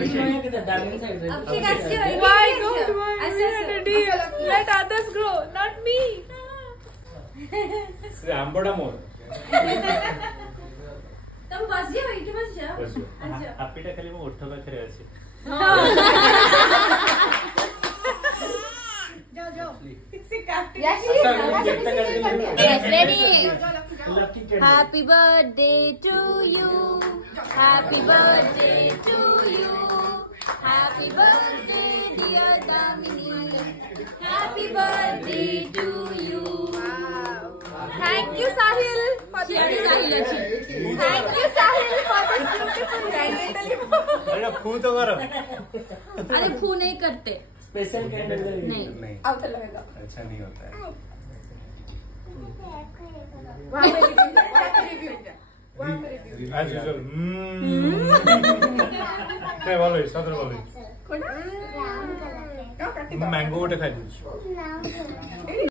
Why don't we let others grow, not me? ସେ ଆମ୍ବଟା ମୋର ତମ ବସ ଯିବ ଏଇଠି ବସ ଯାଅ ହାପିଟା ଖାଲି ମୋ ଓଠ ପାଖରେ ଅଛି Yes, ready. Happy birthday to you. Happy birthday to you. Happy birthday, dear Damini. Happy birthday to you. Thank you, Sahil, for this. Thank you, Sahil, for this beautiful candle. अरे फू तो करो अरे फू नहीं करते स्पेशल कैंडल नहीं out लगेगा। अच्छा नहीं होता है वहाँ पे रिव्यू as usual তে ভালো সাদর ভালো कौन? मैंगो ওটা খাই দিচ্ছি